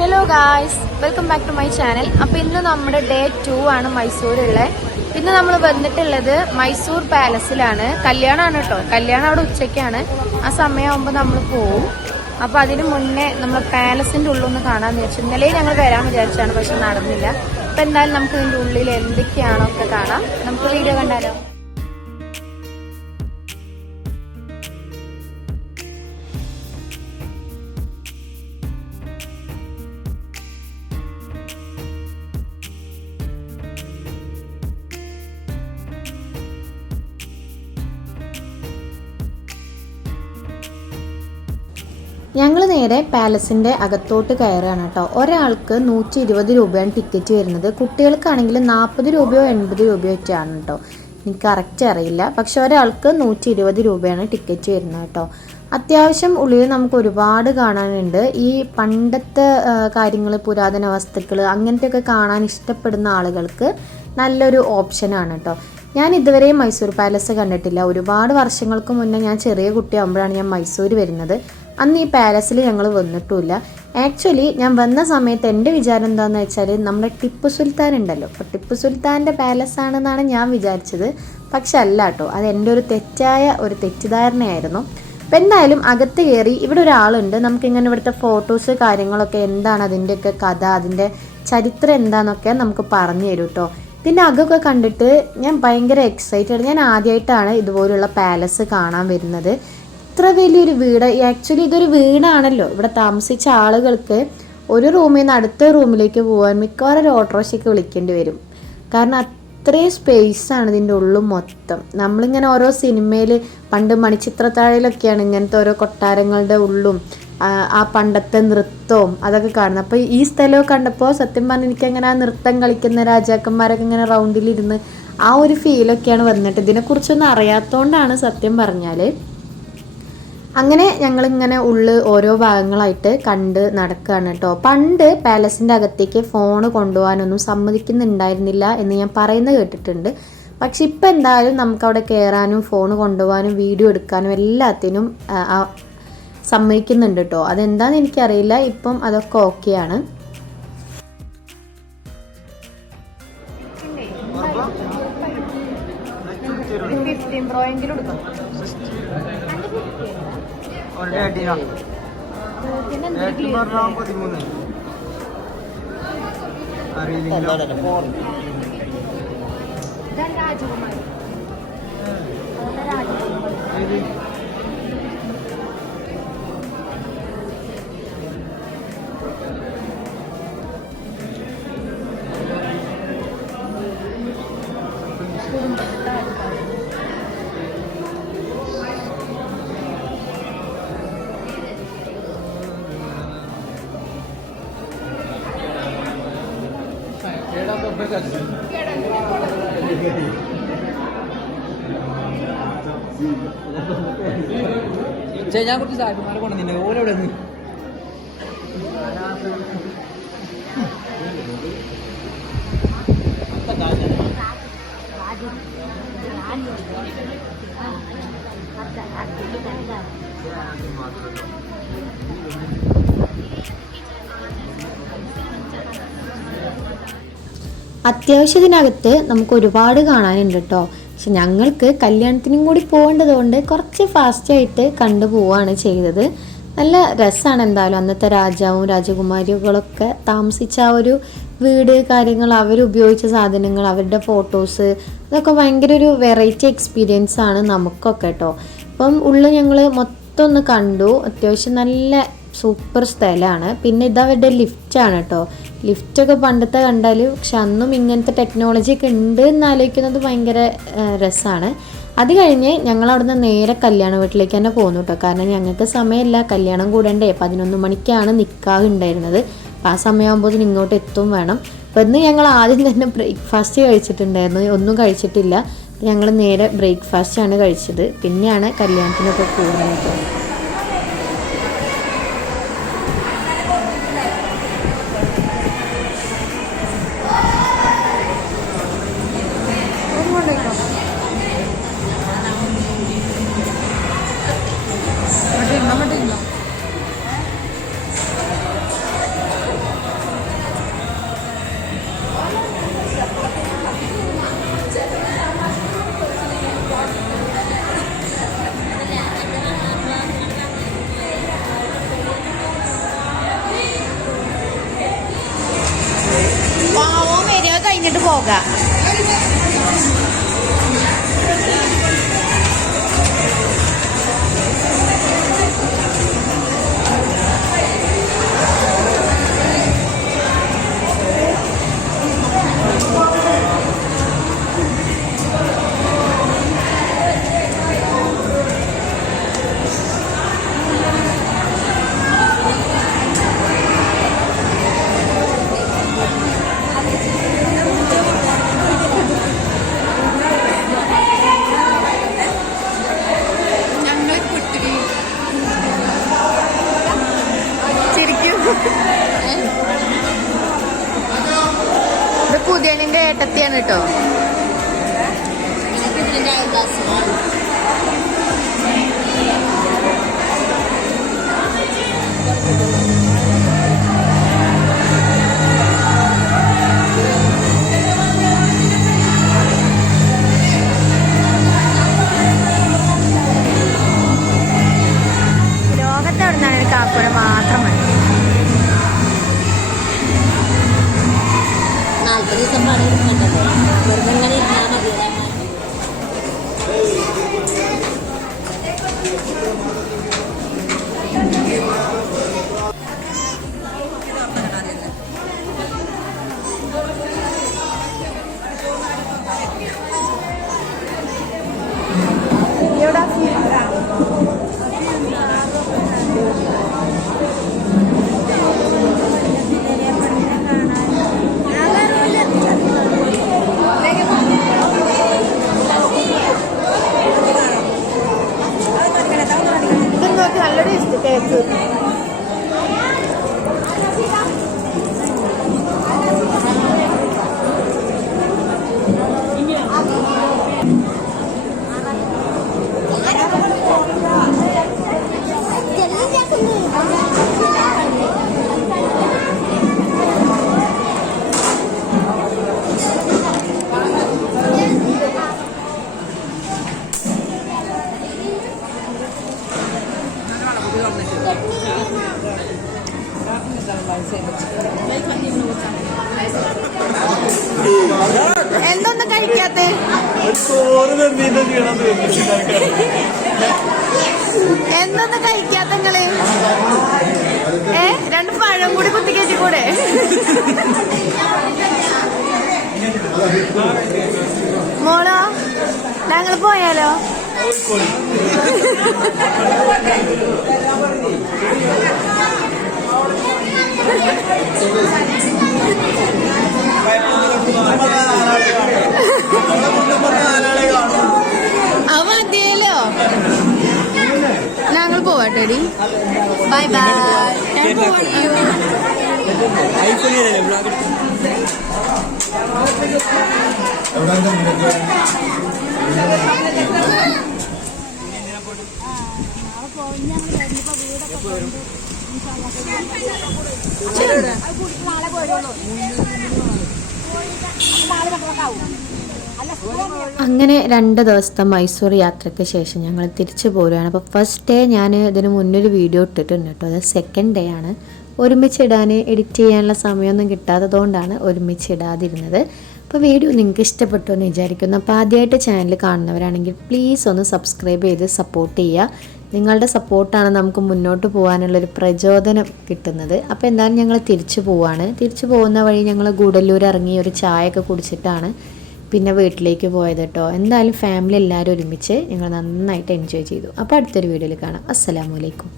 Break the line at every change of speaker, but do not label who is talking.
Hello guys welcome back to my channel അപ്പൊ ഇന്ന് നമ്മുടെ ഡേ ടു ആണ് മൈസൂരുള്ളത് ഇന്ന് നമ്മൾ വന്നിട്ടുള്ളത് മൈസൂർ പാലസിലാണ് കല്യാണമാണ് കേട്ടോ കല്യാണം അവിടെ ഉച്ചയ്ക്കാണ്. ആ സമയമാകുമ്പോൾ നമ്മൾ പോവും. അപ്പൊ അതിന് മുന്നേ നമ്മൾ പാലസിന്റെ ഉള്ളൊന്ന് കാണാന്ന് വെച്ചു ഇന്നലെ ഞങ്ങൾ വരാൻ വിചാരിച്ചാണ് പക്ഷെ നടന്നില്ല. അപ്പൊ എന്തായാലും നമുക്ക് ഇതിന്റെ ഉള്ളിൽ എന്തൊക്കെയാണോ ഒക്കെ കാണാം. നമുക്ക് വീഡിയോ കണ്ടാലോ? ഞങ്ങൾ നേരെ പാലസിന്റെ അകത്തോട്ട് കയറുകയാണ് കേട്ടോ. ഒരാൾക്ക് നൂറ്റി ഇരുപത് രൂപയാണ് ടിക്കറ്റ് വരുന്നത്. കുട്ടികൾക്കാണെങ്കിൽ നാൽപ്പത് രൂപയോ എൺപത് രൂപയോ വെച്ചാണ് കേട്ടോ. എനിക്ക് കറക്റ്റ് അറിയില്ല. പക്ഷെ ഒരാൾക്ക് നൂറ്റി ഇരുപത് രൂപയാണ് ടിക്കറ്റ് വരുന്നത് കേട്ടോ. അത്യാവശ്യം ഉള്ളിൽ നമുക്ക് ഒരുപാട് കാണാനുണ്ട്. ഈ പണ്ടത്തെ കാര്യങ്ങൾ പുരാതന വസ്തുക്കൾ അങ്ങനത്തെയൊക്കെ കാണാൻ ഇഷ്ടപ്പെടുന്ന ആളുകൾക്ക് നല്ലൊരു ഓപ്ഷനാണ് കേട്ടോ. ഞാൻ ഇതുവരെ മൈസൂർ പാലസ് കണ്ടിട്ടില്ല. ഒരുപാട് വർഷങ്ങൾക്ക് മുന്നേ ഞാൻ ചെറിയ കുട്ടിയാകുമ്പോഴാണ് ഞാൻ മൈസൂർ വരുന്നത്. അന്ന് ഈ പാലസിൽ ഞങ്ങൾ വന്നിട്ടുമില്ല. ആക്ച്വലി ഞാൻ വന്ന സമയത്ത് എന്റെ വിചാരം എന്താണെന്ന് വെച്ചാൽ നമ്മുടെ ടിപ്പു സുൽത്താൻ ഉണ്ടല്ലോ. അപ്പോൾ ടിപ്പു സുൽത്താന്റെ പാലസ് ആണെന്നാണ് ഞാൻ വിചാരിച്ചത്. പക്ഷെ അല്ല കേട്ടോ അത് എന്റെ ഒരു തെറ്റായ ഒരു തെറ്റിദ്ധാരണയായിരുന്നു. അപ്പം എന്തായാലും അകത്ത് കയറി ഇവിടെ ഒരാളുണ്ട്. നമുക്കിങ്ങനെ ഇവിടുത്തെ ഫോട്ടോസ് കാര്യങ്ങളൊക്കെ എന്താണ് അതിന്റെയൊക്കെ കഥ അതിന്റെ ചരിത്രം എന്താണെന്നൊക്കെ നമുക്ക് പറഞ്ഞു തരും കേട്ടോ ഇതിന്റെ അകമൊക്കെ കണ്ടിട്ട് ഞാൻ ഭയങ്കര എക്സൈറ്റഡ് ഞാൻ ആദ്യമായിട്ടാണ് ഇതുപോലുള്ള പാലസ് കാണാൻ വരുന്നത്. ഇത്ര വലിയൊരു വീട്. ആക്ച്വലി ഇതൊരു വീടാണല്ലോ. ഇവിടെ താമസിച്ച ആളുകൾക്ക് ഒരു റൂമിൽ നിന്ന് അടുത്ത റൂമിലേക്ക് പോകാൻ മിക്കവാറും ഒരു ഓട്ടോറിക്ഷയ്ക്ക് വിളിക്കേണ്ടി വരും. കാരണം അത്രയും സ്പേസ് ആണ് ഇതിന്റെ ഉള്ളും മൊത്തം. നമ്മളിങ്ങനെ ഓരോ സിനിമയിൽ പണ്ട് മണിച്ചിത്രത്താഴിലൊക്കെയാണ് ഇങ്ങനത്തെ ഓരോ കൊട്ടാരങ്ങളുടെ ഉള്ളും ആ പണ്ടത്തെ നൃത്തവും അതൊക്കെ കാണുന്നത്. അപ്പോൾ ഈ സ്ഥലമൊക്കെ കണ്ടപ്പോൾ സത്യം പറഞ്ഞാൽ എനിക്കങ്ങനെ ആ നൃത്തം കളിക്കുന്ന രാജാക്കന്മാരൊക്കെ ഇങ്ങനെ റൗണ്ടിലിരുന്ന് ആ ഒരു ഫീലൊക്കെയാണ് വന്നിട്ട്. ഇതിനെക്കുറിച്ചൊന്നും അറിയാത്തതുകൊണ്ടാണ് സത്യം പറഞ്ഞാൽ അങ്ങനെ ഞങ്ങളിങ്ങനെ ഉള്ളു ഓരോ ഭാഗങ്ങളായിട്ട് കണ്ട് നടക്കുകയാണ് കേട്ടോ പണ്ട് പാലസിന്റെ അകത്തേക്ക് ഫോൺ കൊണ്ടുപോകാനൊന്നും സമ്മതിക്കുന്നുണ്ടായിരുന്നില്ല എന്ന് ഞാൻ പറയുന്നത് കേട്ടിട്ടുണ്ട് പക്ഷെ ഇപ്പം എന്തായാലും നമുക്ക് അവിടെ കയറാനും ഫോൺ കൊണ്ടുപോകാനും വീഡിയോ എടുക്കാനും എല്ലാത്തിനും സമ്മതിക്കുന്നുണ്ട് കേട്ടോ അതെന്താണെന്ന് എനിക്കറിയില്ല ഇപ്പം അതൊക്കെ ഓക്കെയാണ് ഫിഫ്റ്റീൻ പ്രോ എങ്കിലും എടുക്കാം
അവരുടെ പറഞ്ഞാൽ പതിമൂന്ന് അറിയില്ലെങ്കിലോ ഇത്
ഞാൻ കുറച്ച് സാഹിബുമാരെ കൊണ്ടുവന്നില്ല? ഓരോടെ നിന്ന്?
അത്യാവശ്യത്തിനകത്ത് നമുക്ക് ഒരുപാട് കാണാനുണ്ട് കേട്ടോ പക്ഷെ ഞങ്ങൾക്ക് കല്യാണത്തിനും കൂടി പോകേണ്ടതുകൊണ്ട് കുറച്ച് ഫാസ്റ്റായിട്ട് കണ്ടു പോവുകയാണ് ചെയ്തത്. നല്ല രസമാണ് എന്തായാലും അന്നത്തെ രാജാവും രാജകുമാരികളൊക്കെ താമസിച്ച ആ ഒരു വീട് കാര്യങ്ങൾ അവർ ഉപയോഗിച്ച സാധനങ്ങൾ അവരുടെ ഫോട്ടോസ് ഇതൊക്കെ ഭയങ്കര ഒരു വെറൈറ്റി എക്സ്പീരിയൻസ് ആണ് നമുക്കൊക്കെ കേട്ടോ അപ്പം ഉള്ള ഞങ്ങൾ മൊത്തം ഒന്ന് കണ്ടു. അത്യാവശ്യം നല്ല സൂപ്പർ സ്ഥലമാണ്. പിന്നെ ഇത് അവരുടെ ലിഫ്റ്റാണ് കേട്ടോ ലിഫ്റ്റൊക്കെ പണ്ടത്തെ കണ്ടാൽ പക്ഷെ അന്നും ഇങ്ങനത്തെ ടെക്നോളജി ഒക്കെ ഉണ്ട് എന്ന് ആലോചിക്കുന്നത് ഭയങ്കര രസമാണ് അത് കഴിഞ്ഞ് ഞങ്ങൾ അവിടുന്ന് നേരെ കല്യാണ വീട്ടിലേക്ക് തന്നെ പോന്നു കേട്ടോ കാരണം ഞങ്ങൾക്ക് സമയമില്ല കല്യാണം കൂടണ്ടേ. പതിനൊന്ന് മണിക്കാണ് നിൽക്കാതെ ഉണ്ടായിരുന്നത്. ആ സമയമാകുമ്പോൾ ഇങ്ങോട്ട് എത്തും വേണം. അപ്പോൾ ഇന്ന് ഞങ്ങൾ ആദ്യം തന്നെ ബ്രേക്ക്ഫാസ്റ്റ് കഴിച്ചിട്ടുണ്ടായിരുന്നു. ഒന്നും കഴിച്ചിട്ടില്ല. ഞങ്ങൾ നേരെ ബ്രേക്ക്ഫാസ്റ്റാണ് കഴിച്ചത്. പിന്നെയാണ് കല്യാണത്തിനൊക്കെ കൂടുന്നത് കേട്ടോ പോകാം പുതിയനിന്റെ കേട്ടോ. കേട്ടോ ലോകത്തെ
എടുക്കണ്ടല്ലോ
എന്തൊന്നും കഴിക്കാത്ത? എന്തൊന്നും കഴിക്കാത്ത നിങ്ങൾ? ഏ? രണ്ട് പഴം കൂടി കുത്തിക്കേറ്റി കൂടെ. മോളോ ഞങ്ങൾ പോയാലോ? അവ മതിയല്ലോ ഞങ്ങൾ പോവാട്ടോടി. ബൈ ബൈ അങ്ങനെ രണ്ട് ദിവസത്തെ മൈസൂർ യാത്രയ്ക്ക് ശേഷം ഞങ്ങൾ തിരിച്ചു പോരുകയാണ്. അപ്പോൾ ഫസ്റ്റ് ഡേ ഞാൻ ഇതിന് മുന്നൊരു വീഡിയോ ഇട്ടിട്ടുണ്ട് കേട്ടോ. അത് സെക്കൻഡ് ഡേ ആണ്. ഒരുമിച്ച് ഇടാൻ എഡിറ്റ് ചെയ്യാനുള്ള സമയമൊന്നും കിട്ടാത്തതുകൊണ്ടാണ് ഒരുമിച്ച് ഇടാതിരുന്നത്. അപ്പോൾ വീഡിയോ നിങ്ങൾക്ക് ഇഷ്ടപ്പെട്ടു എന്ന് വിചാരിക്കുന്നു. അപ്പോൾ ആദ്യമായിട്ട് ചാനൽ കാണുന്നവരാണെങ്കിൽ പ്ലീസ് ഒന്ന് സബ്സ്ക്രൈബ് ചെയ്ത് സപ്പോർട്ട് ചെയ്യുക. നിങ്ങളുടെ സപ്പോർട്ടാണ് നമുക്ക് മുന്നോട്ട് പോകാനുള്ളൊരു പ്രചോദനം കിട്ടുന്നത്. അപ്പോൾ എന്തായാലും ഞങ്ങൾ തിരിച്ചു പോവാണ്. തിരിച്ചു പോകുന്ന വഴി ഞങ്ങൾ ഗൂഡല്ലൂർ ഇറങ്ങി ഒരു ചായയൊക്കെ കുടിച്ചിട്ടാണ് പിന്നെ വീട്ടിലേക്ക് പോയത് കേട്ടോ എന്തായാലും ഫാമിലി എല്ലാവരും ഒരുമിച്ച് ഞങ്ങൾ നന്നായിട്ട് എൻജോയ് ചെയ്തു. അപ്പോൾ അടുത്തൊരു വീഡിയോയിൽ കാണാം. അസ്സലാമു അലൈക്കും.